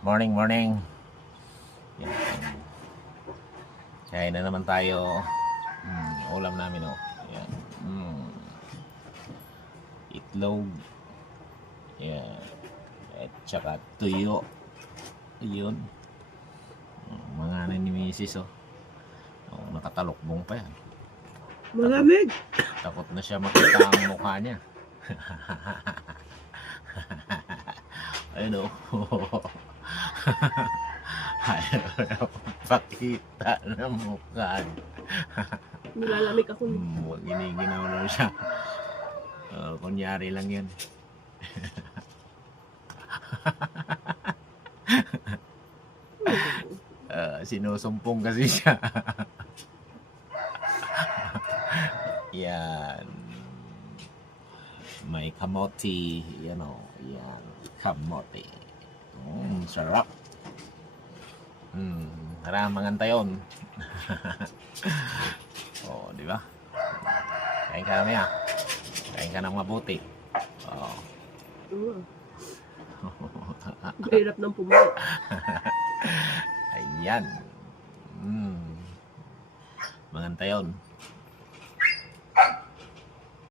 Morning, morning. Yan. Kain na naman tayo. Ulam namin, oh. Yan. Itlog. Yan. At saka tuyo. Ayun. Mga ano ni Mrs. Oh, nakatalokbong pa yan. Malamig. Takot na siya makita ang mukha niya. Ayun, oh. Ayaw pakita ng mukha. Nilalamig ako. Giniginaw na siya. Kunyari lang yan. Sinusumpong kasi siya. Yan. May kamote. Yan o. Yan. Kamote. Sarap. Harangan tayon. Oh, di ba? Kain ka namin, kain ka ng mabuti. Oh. Hirap ng pumalit. Ayan. Mangan tayon.